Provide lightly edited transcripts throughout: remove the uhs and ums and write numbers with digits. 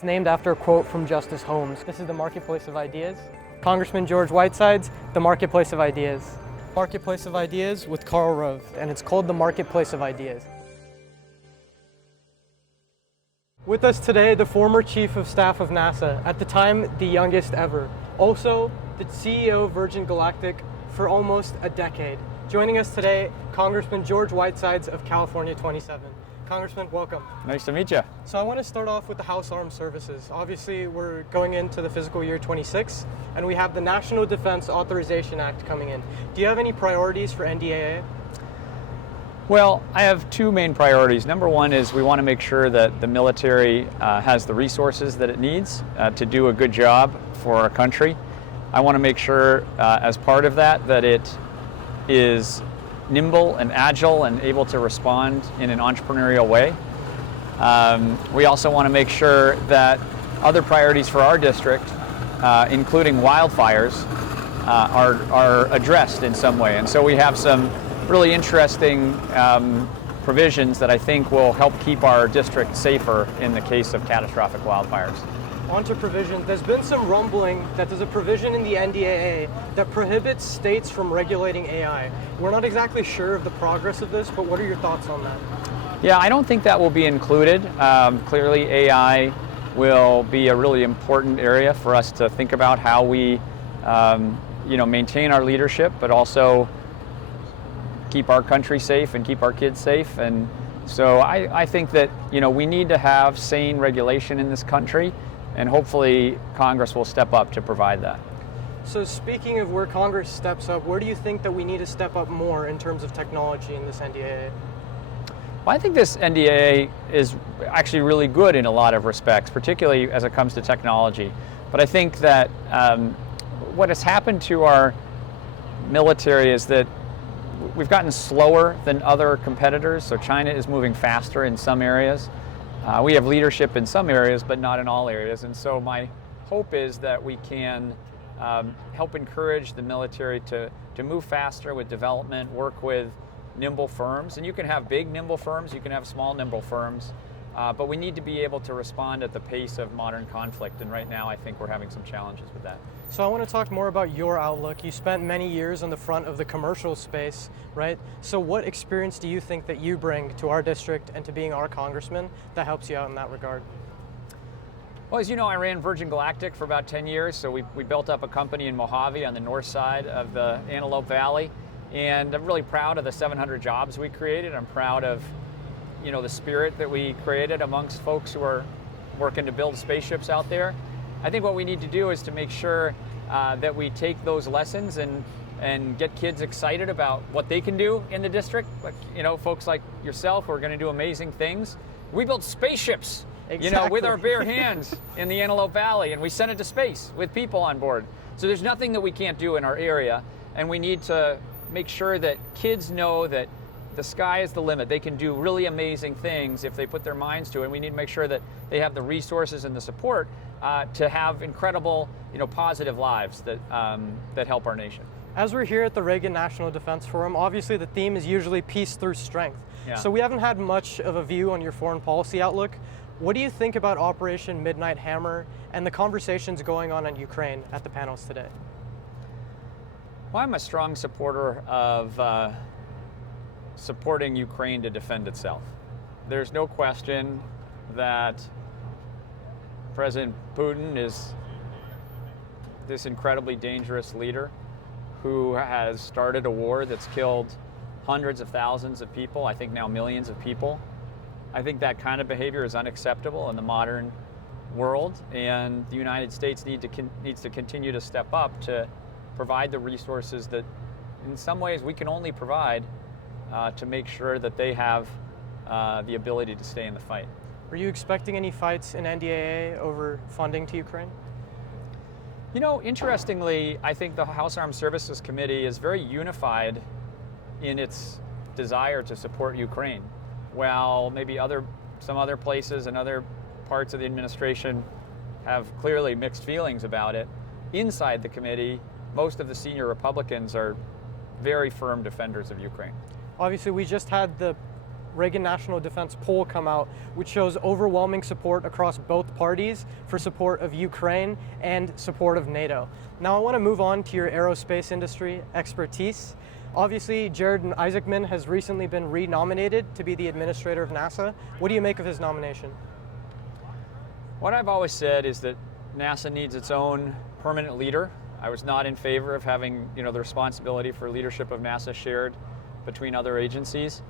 It's named after a quote from Justice Holmes. This is the marketplace of ideas. Congressman George Whitesides, the marketplace of ideas. Marketplace of Ideas with Karl Rove, and it's called the Marketplace of Ideas. With us today, the former Chief of Staff of NASA, at the time the youngest ever. Also, the CEO of Virgin Galactic for almost a decade. Joining us today, Congressman George Whitesides of California 27. Congressman, welcome. Nice to meet you. So I want to start off with the House Armed Services. Obviously, we're going into the fiscal year 26, and we have the National Defense Authorization Act coming in. Do you have any priorities for NDAA? Well, I have two main priorities. Number one is we want to make sure that the military has the resources that it needs to do a good job for our country. I want to make sure as part of that it is nimble and agile and able to respond in an entrepreneurial way. We also want to make sure that other priorities for our district, including wildfires, are addressed in some way. And so we have some really interesting provisions that I think will help keep our district safer in the case of catastrophic wildfires. On to provision, there's been some rumbling that there's a provision in the NDAA that prohibits states from regulating AI. We're not exactly sure of the progress of this, but what are your thoughts on that? Yeah, I don't think that will be included. Clearly AI will be a really important area for us to think about how we maintain our leadership, but also keep our country safe and keep our kids safe. And so I think that we need to have sane regulation in this country, and hopefully Congress will step up to provide that. So speaking of where Congress steps up, where do you think that we need to step up more in terms of technology in this NDAA? Well, I think this NDAA is actually really good in a lot of respects, particularly as it comes to technology. But I think that what has happened to our military is that we've gotten slower than other competitors. So China is moving faster in some areas. We have leadership in some areas, but not in all areas. And so my hope is that we can help encourage the military to move faster with development, work with nimble firms. And you can have big nimble firms, you can have small nimble firms, but we need to be able to respond at the pace of modern conflict. And right now I think we're having some challenges with that. So I want to talk more about your outlook. You spent many years on the front of the commercial space, right? So what experience do you think that you bring to our district and to being our congressman that helps you out in that regard? Well, as you know, I ran Virgin Galactic for about 10 years. So we built up a company in Mojave on the north side of the Antelope Valley. And I'm really proud of the 700 jobs we created. I'm proud of the spirit that we created amongst folks who are working to build spaceships out there. I think what we need to do is to make sure that we take those lessons and get kids excited about what they can do in the district. Like, folks like yourself who are going to do amazing things. We built spaceships, exactly. With our bare hands in the Antelope Valley, and we sent it to space with people on board. So there's nothing that we can't do in our area, and we need to make sure that kids know that the sky is the limit. They can do really amazing things if they put their minds to it. And we need to make sure that they have the resources and the support to have incredible, positive lives that help our nation. As we're here at the Reagan National Defense Forum, obviously the theme is usually peace through strength. Yeah. So we haven't had much of a view on your foreign policy outlook. What do you think about Operation Midnight Hammer and the conversations going on in Ukraine at the panels today? Well, I'm a strong supporter of supporting Ukraine to defend itself. There's no question that President Putin is this incredibly dangerous leader who has started a war that's killed hundreds of thousands of people, I think now millions of people. I think that kind of behavior is unacceptable in the modern world, and the United States needs to continue to step up to provide the resources that in some ways we can only provide to make sure that they have the ability to stay in the fight. Were you expecting any fights in NDAA over funding to Ukraine? Interestingly, I think the House Armed Services Committee is very unified in its desire to support Ukraine. While maybe some other places and other parts of the administration have clearly mixed feelings about it, inside the committee, most of the senior Republicans are very firm defenders of Ukraine. Obviously, we just had the Reagan National Defense poll come out, which shows overwhelming support across both parties for support of Ukraine and support of NATO. Now I want to move on to your aerospace industry expertise. Obviously, Jared Isaacman has recently been re-nominated to be the administrator of NASA. What do you make of his nomination? What I've always said is that NASA needs its own permanent leader. I was not in favor of having, the responsibility for leadership of NASA shared between other agencies.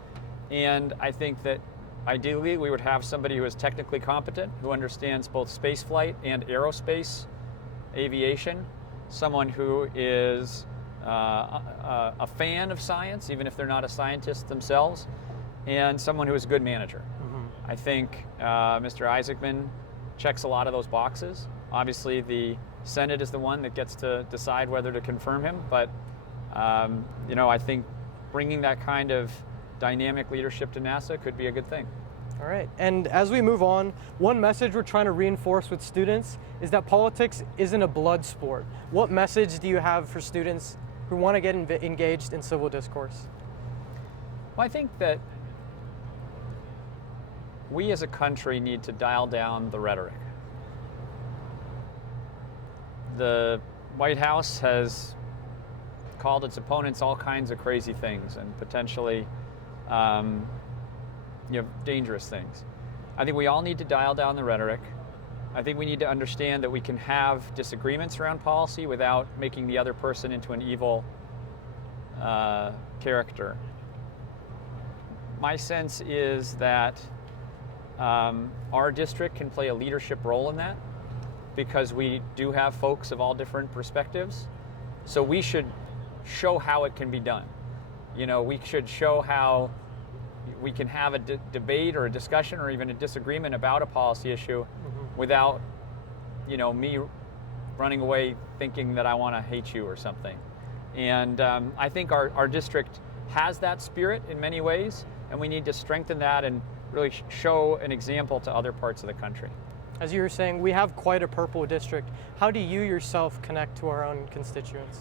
And I think that ideally we would have somebody who is technically competent, who understands both spaceflight and aerospace aviation, someone who is a fan of science, even if they're not a scientist themselves, and someone who is a good manager. I think Mr. Isaacman checks a lot of those boxes. Obviously, the Senate is the one that gets to decide whether to confirm him, but I think bringing that kind of dynamic leadership to NASA could be a good thing. All right, and as we move on, one message we're trying to reinforce with students is that politics isn't a blood sport. What message do you have for students who want to get engaged in civil discourse? Well, I think that we as a country need to dial down the rhetoric. The White House has called its opponents all kinds of crazy things and potentially dangerous things. I think we all need to dial down the rhetoric. I think we need to understand that we can have disagreements around policy without making the other person into an evil character. My sense is that our district can play a leadership role in that because we do have folks of all different perspectives. So we should show how it can be done. We should show how we can have a debate or a discussion or even a disagreement about a policy issue without, me running away thinking that I want to hate you or something. And I think our district has that spirit in many ways, and we need to strengthen that and really show an example to other parts of the country. As you were saying, we have quite a purple district. How do you yourself connect to our own constituents?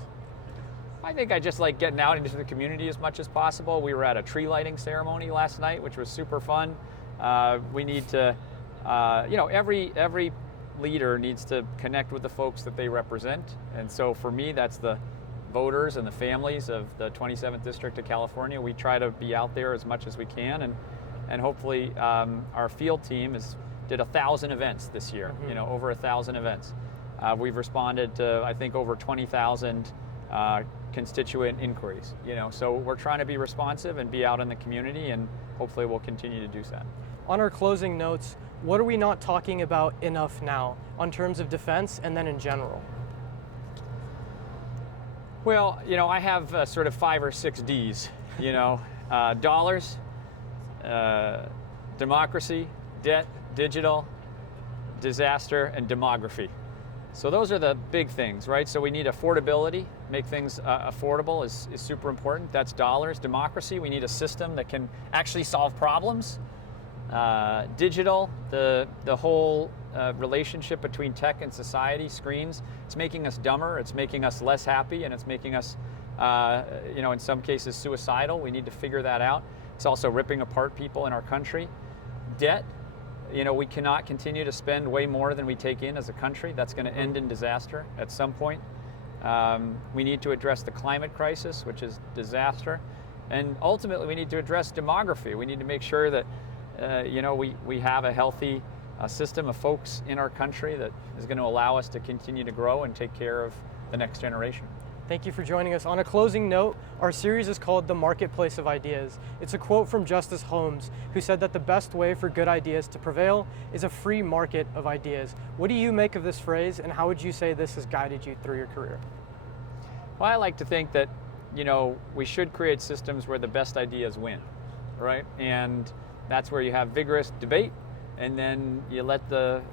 I think I just like getting out into the community as much as possible. We were at a tree lighting ceremony last night, which was super fun. We need to, every leader needs to connect with the folks that they represent. And so for me, that's the voters and the families of the 27th District of California. We try to be out there as much as we can. And hopefully our field team did 1,000 events this year, over 1,000 events. We've responded to, I think, over 20,000 constituent inquiries, so we're trying to be responsive and be out in the community, and hopefully we'll continue to do that. On our closing notes, what are we not talking about enough now on terms of defense and then in general? Well, I have sort of 5 or 6 Ds, dollars, democracy, debt, digital, disaster, and demography. So those are the big things, right? So we need affordability, make things affordable is super important. That's dollars. Democracy, we need a system that can actually solve problems. Digital, the whole relationship between tech and society, screens, it's making us dumber, it's making us less happy, and it's making us, in some cases suicidal. We need to figure that out. It's also ripping apart people in our country. Debt. We cannot continue to spend way more than we take in as a country. That's going to end in disaster at some point. We need to address the climate crisis, which is disaster. And ultimately, we need to address demography. We need to make sure that, we have a healthy system of folks in our country that is going to allow us to continue to grow and take care of the next generation. Thank you for joining us. On a closing note, our series is called The Marketplace of Ideas. It's a quote from Justice Holmes, who said that the best way for good ideas to prevail is a free market of ideas. What do you make of this phrase, and how would you say this has guided you through your career? Well, I like to think that, we should create systems where the best ideas win, right? And that's where you have vigorous debate, and then you let the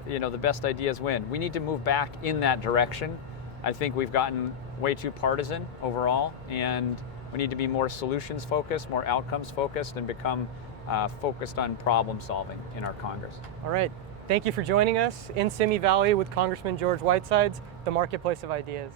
best ideas win. We need to move back in that direction. I think we've gotten way too partisan overall, and we need to be more solutions focused, more outcomes focused, and become focused on problem solving in our Congress. All right. Thank you for joining us in Simi Valley with Congressman George Whitesides, The Marketplace of Ideas.